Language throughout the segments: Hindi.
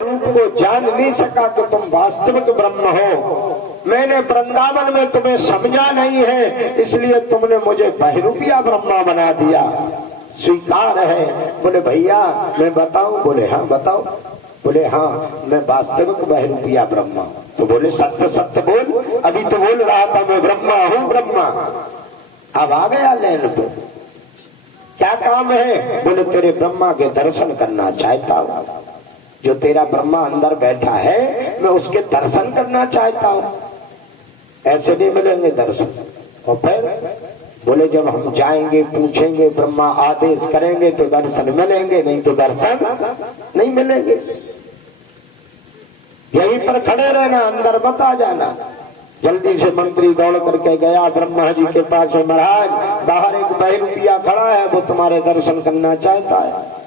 रूप को जान नहीं सका कि तुम वास्तविक ब्रह्म हो। मैंने वृंदावन में तुम्हें समझा नहीं है, इसलिए तुमने मुझे बहरूपिया ब्रह्मा बना दिया। स्वीकार है? बोले भैया मैं बताऊं? बोले हाँ बताओ। बोले हाँ मैं वास्तविक बहरूपिया ब्रह्मा। तो बोले सत्य सत्य बोल, अभी तो बोल रहा था मैं ब्रह्मा हूँ ब्रह्मा। अब आ गया लेन पे। क्या काम है? बोले तेरे ब्रह्मा के दर्शन करना चाहता हूँ। जो तेरा ब्रह्मा अंदर बैठा है मैं उसके दर्शन करना चाहता हूँ। ऐसे नहीं मिलेंगे दर्शन। और फिर बोले जब हम जाएंगे पूछेंगे ब्रह्मा आदेश करेंगे तो दर्शन मिलेंगे, नहीं तो दर्शन नहीं मिलेंगे। यहीं पर खड़े रहना, अंदर मत आ जाना। जल्दी से मंत्री दौड़ करके गया ब्रह्मा जी के पास। महाराज बाहर एक बहरूपिया खड़ा है, वो तुम्हारे दर्शन करना चाहता है।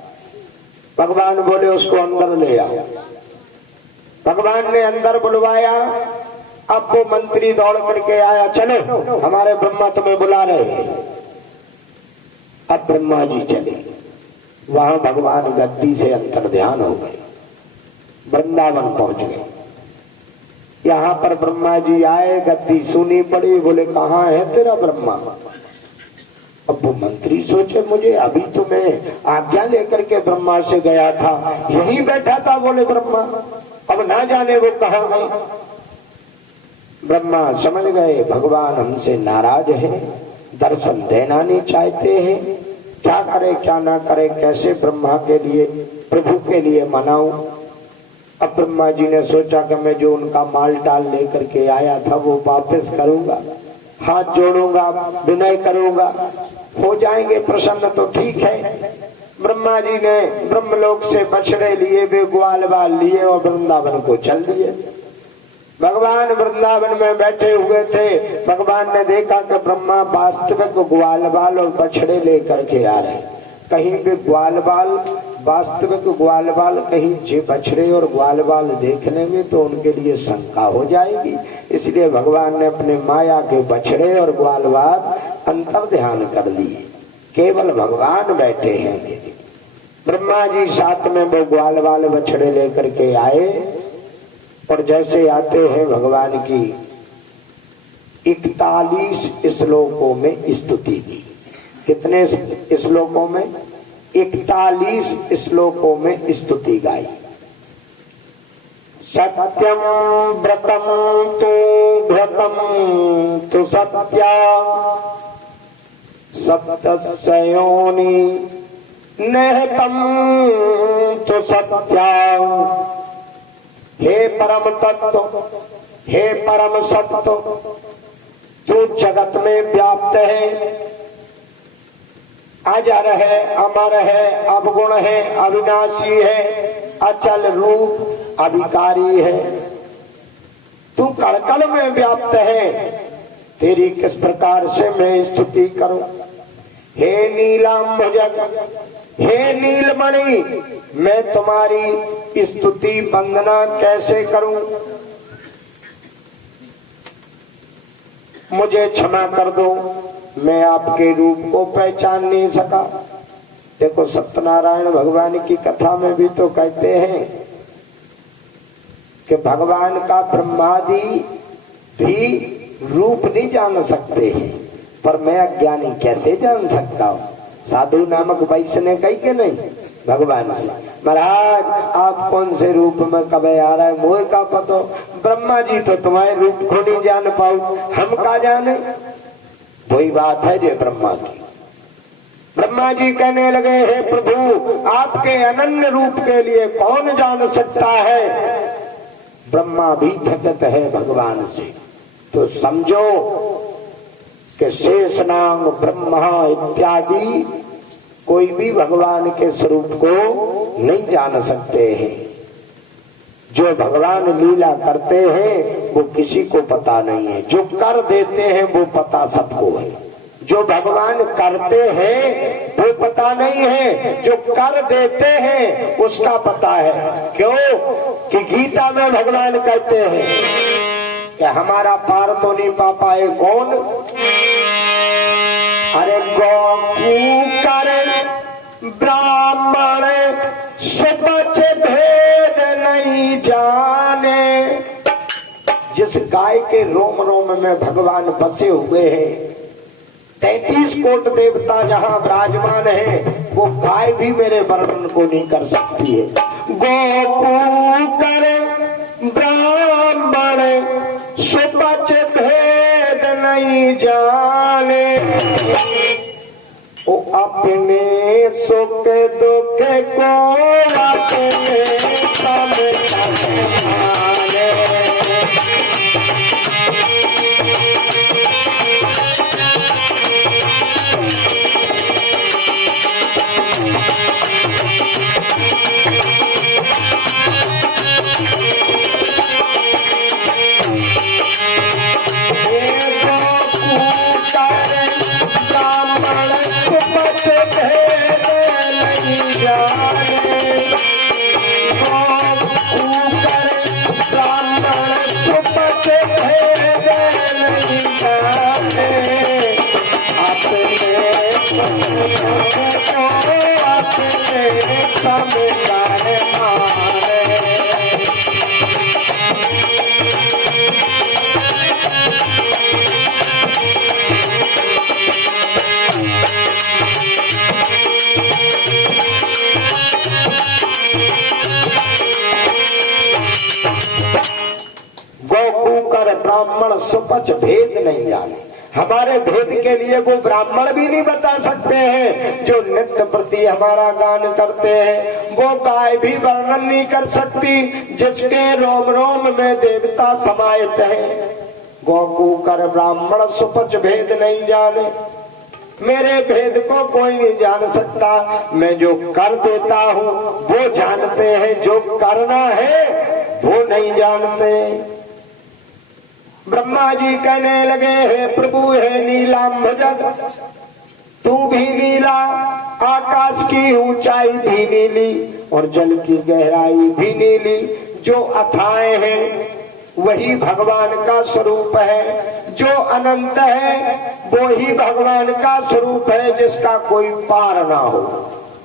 भगवान बोले उसको अंदर ले आओ। भगवान ने अंदर बुलवाया। अब वो मंत्री दौड़ करके आया, चलो हमारे ब्रह्मा तुम्हें बुला रहे हैं। अब ब्रह्मा जी चले, वहां भगवान गद्दी से अंतर ध्यान हो गए, वृंदावन पहुंच गए। यहाँ पर ब्रह्मा जी आए, गद्दी सुनी पड़ी। बोले कहाँ है तेरा ब्रह्मा? अब वो मंत्री सोचे मुझे अभी तो मैं आज्ञा लेकर के ब्रह्मा से गया था, यहीं बैठा था बोले ब्रह्मा, अब ना जाने वो कहाँ गए। ब्रह्मा समझ गए भगवान हमसे नाराज है, दर्शन देना नहीं चाहते हैं। क्या करे क्या ना करे, कैसे ब्रह्मा के लिए प्रभु के लिए मनाऊं। अब ब्रह्मा जी ने सोचा कि मैं जो उनका माल टाल लेकर के आया था वो वापस करूंगा, हाथ जोड़ूंगा, विनय करूंगा, हो जाएंगे प्रसन्न तो ठीक है। ब्रह्मा जी ने ब्रह्मलोक से बछड़े लिए, वे ग्वाल बाल लिए और वृंदावन को चल दिए। भगवान वृंदावन में बैठे हुए थे। भगवान ने देखा कि ब्रह्मा वास्तविक ग्वाल बाल और बछड़े लेकर के आ रहे। कहीं भी ग्वाल बाल, वास्तविक ग्वाल बाल, कहीं जे बछड़े और ग्वाल बाल देख लेंगे तो उनके लिए शंका हो जाएगी। इसलिए भगवान ने अपने माया के बछड़े और ग्वाल बाल अंतर ध्यान कर लिए, केवल भगवान बैठे हैं। ब्रह्मा जी साथ में वो ग्वाल बाल बछड़े लेकर के आए और जैसे आते हैं भगवान की 41 श्लोकों में स्तुति की। कितने श्लोकों में? 41 श्लोकों में स्तुति गाई। सत्यम व्रतम तु घृतम तु सत्या सप्तस्य योनि निहितम तु सत्या। हे परम तत्व, हे परम सत्व, तू जगत में व्याप्त है, अजर है, अमर है, अवगुण है, अविनाशी है, अचल रूप, अभिकारी है। तू कड़कड़ में व्याप्त है, तेरी किस प्रकार से मैं स्तुति करूं। हे नीलांबुजक, हे नीलमणि, मैं तुम्हारी स्तुति वंदना कैसे करूं। मुझे क्षमा कर दो, मैं आपके रूप को पहचान नहीं सका। देखो सत्यनारायण भगवान की कथा में भी तो कहते हैं कि भगवान का ब्रह्मादि भी रूप नहीं जान सकते हैं, पर मैं अज्ञानी कैसे जान सकता हूँ। साधु नामक वैश्य ने कही के नहीं भगवान से, महाराज आप कौन से रूप में कभी आ रहा है, मोह का पतो। ब्रह्मा जी तो तुम्हारे रूप को नहीं जान पाऊ, हम का जाने। वही बात है जो ब्रह्मा की। ब्रह्मा जी कहने लगे हे प्रभु आपके अनन्य रूप के लिए कौन जान सकता है। ब्रह्मा भी थकत है भगवान से। तो समझो कि शेषनाग ब्रह्मा इत्यादि कोई भी भगवान के स्वरूप को नहीं जान सकते हैं। जो भगवान लीला करते हैं वो किसी को पता नहीं है, जो कर देते हैं वो पता सबको है। जो भगवान करते हैं वो पता नहीं है, जो कर देते हैं उसका पता है। क्यों कि गीता में भगवान कहते हैं कि हमारा पार तो नहीं पा पाए कौन। अरे गौ करे ब्राह्मण सुबच भेद नहीं जाने। जिस गाय के रोम रोम में भगवान बसे हुए हैं, 33 कोट देवता जहाँ विराजमान है, वो गाय भी मेरे वर्णन को नहीं कर सकती है। गोपूकर ब्राह्मण सुपच भेद नहीं जाने, वो अपने सुख दुख को अपने समझाने। ब्राह्मण सुपच भेद नहीं जाने। हमारे भेद के लिए वो ब्राह्मण भी नहीं बता सकते हैं। जो नित्य प्रति हमारा गान करते हैं, वो गाय भी वर्णन नहीं कर सकती जिसके रोम रोम में देवता समाहित है। गौ कर ब्राह्मण सुपच भेद नहीं जाने। मेरे भेद को कोई नहीं जान सकता। मैं जो कर देता हूँ वो जानते हैं, जो करना है वो नहीं जानते। ब्रह्मा जी कहने लगे, हे प्रभु है नीलांबुजग, तू भी नीला, आकाश की ऊंचाई भी नीली और जल की गहराई भी नीली। जो अथाए हैं वही भगवान का स्वरूप है। जो अनंत है वो ही भगवान का स्वरूप है, जिसका कोई पार ना हो।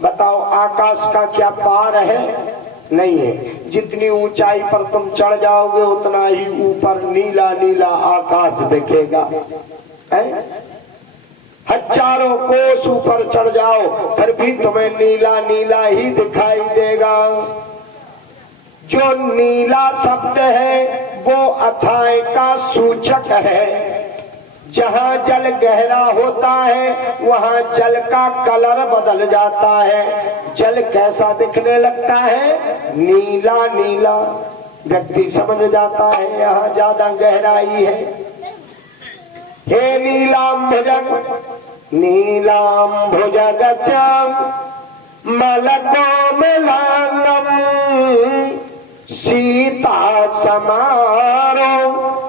बताओ, आकाश का क्या पार है? नहीं है। जितनी ऊंचाई पर तुम चढ़ जाओगे उतना ही ऊपर नीला नीला आकाश दिखेगा। हजारों कोस ऊपर चढ़ जाओ फिर भी तुम्हें नीला नीला ही दिखाई देगा। जो नीला शब्द है वो अथाय का सूचक है। जहाँ जल गहरा होता है वहाँ जल का कलर बदल जाता है। जल कैसा दिखने लगता है? नीला नीला। व्यक्ति समझ जाता है यहाँ ज्यादा गहराई है। हे नीलांबुजग, नीलांबुजग श्याम मलको मिलांगम, सीता समारो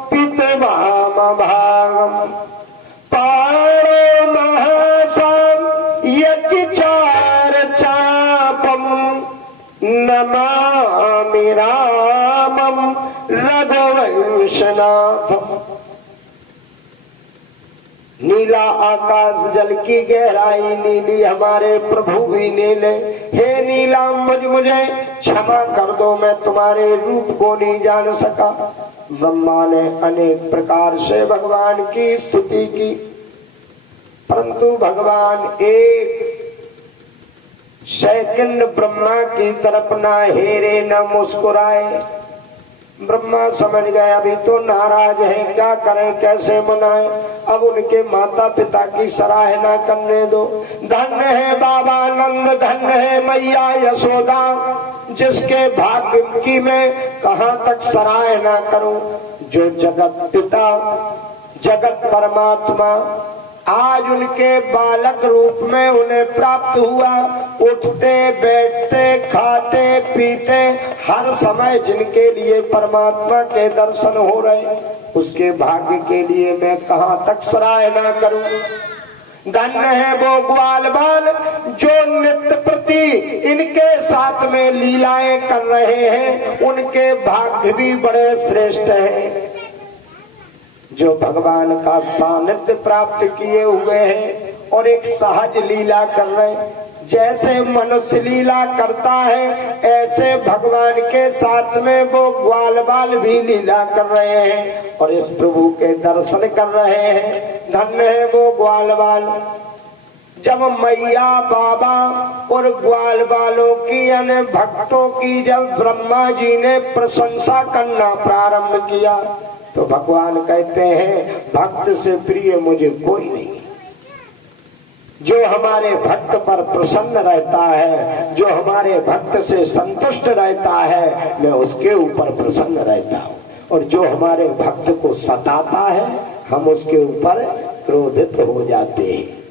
पितवाम भागम, पारो महासाम यज्ञचार चापम, नमामि रामम रघुवंशनाथम। नीला आकाश, जल की गहराई नीली, हमारे प्रभु भी नीले। हे नीलांबुज, मुझे क्षमा कर दो, मैं तुम्हारे रूप को नहीं जान सका। ब्रह्मा ने अनेक प्रकार से भगवान की स्तुति की, परंतु भगवान एक सेकंड ब्रह्मा की तरफ ना हेरे न मुस्कुराए। ब्रह्मा समझ गए अभी तो नाराज है, क्या करें, कैसे मनाएं। अब उनके माता पिता की सराहना करने दो। धन्य है बाबा नंद, धन्य है मैया यशोदा, जिसके भाग्य की मैं कहाँ तक सराहना करूं। जो जगत पिता, जगत परमात्मा आज उनके बालक रूप में उन्हें प्राप्त हुआ। उठते बैठते खाते पीते हर समय जिनके लिए परमात्मा के दर्शन हो रहे, उसके भाग्य के लिए मैं कहाँ तक सराहना करूं। धन्य है वो ग्वाल बाल जो नित्य प्रति इनके साथ में लीलाएं कर रहे हैं, उनके भाग्य भी बड़े श्रेष्ठ हैं। जो भगवान का सानिध्य प्राप्त किए हुए हैं और एक सहज लीला कर रहे हैं। जैसे मनुष्य लीला करता है ऐसे भगवान के साथ में वो ग्वाल बाल भी लीला कर रहे हैं और इस प्रभु के दर्शन कर रहे हैं। धन्य है वो ग्वाल बाल। जब मैया बाबा और ग्वाल बालों की यानी भक्तों की जब ब्रह्मा जी ने प्रशंसा करना प्रारंभ किया तो भगवान कहते हैं भक्त से प्रिय मुझे कोई नहीं। जो हमारे भक्त पर प्रसन्न रहता है, जो हमारे भक्त से संतुष्ट रहता है, मैं उसके ऊपर प्रसन्न रहता हूँ। और जो हमारे भक्त को सताता है हम उसके ऊपर क्रोधित हो जाते हैं।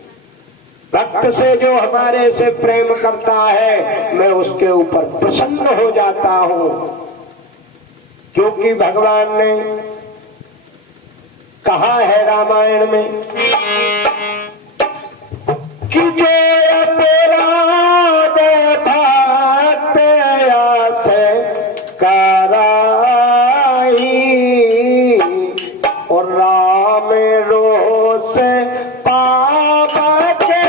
भक्त से जो हमारे से प्रेम करता है मैं उसके ऊपर प्रसन्न हो जाता हूँ, क्योंकि भगवान ने कहा है रामायण में कि जो अपराध भक्त से कराई और राम रोष पाप के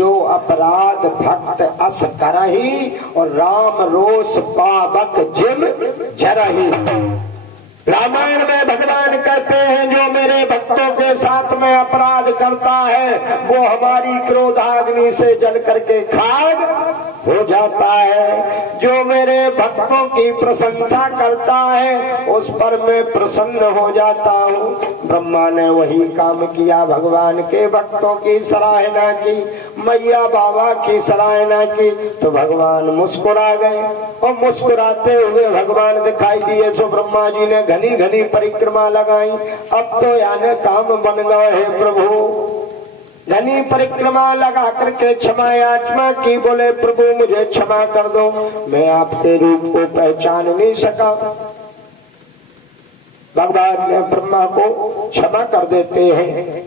वो अपराध भक्त अस करही और राम रोष पावक जिम जरही। रामायण में भगवान कहते हैं जो मेरे भक्तों के साथ में अपराध करता है वो हमारी क्रोधाग्नि से जल करके खाक हो जाता है। जो मेरे भक्तों की प्रशंसा करता है उस पर मैं प्रसन्न हो जाता हूँ। ब्रह्मा ने वही काम किया, भगवान के भक्तों की सराहना की, मैया बाबा की सराहना की तो भगवान मुस्कुरा गए और मुस्कुराते हुए भगवान दिखाई दिए। सो ब्रह्मा जी ने घनी घनी परिक्रमा लगाई। अब तो यानी काम बन गए है प्रभु। घनी परिक्रमा लगा करके क्षमा याचना की, बोले प्रभु मुझे क्षमा कर दो, मैं आपके रूप को पहचान नहीं सका। भगवान ने ब्रह्मा को क्षमा कर देते हैं।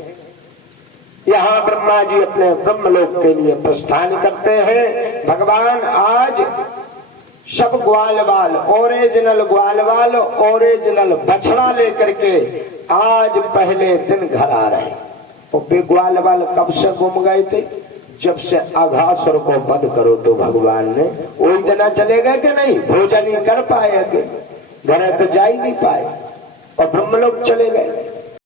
यहाँ ब्रह्मा जी अपने ब्रह्मलोक के लिए प्रस्थान करते हैं। भगवान आज सब ग्वालवाल ओरिजिनल ग्वालवाल ओरिजिनल बछड़ा लेकर के आज पहले दिन घर आ रहे हैं। और वे ग्वालवाल कब से गुम गए थे? जब से अघासुर को वध करो तो भगवान ने वही दिन चले गए कि नहीं, भोजन ही कर पाए, घर तो जा ही नहीं पाए और ब्रह्मलोक चले गए।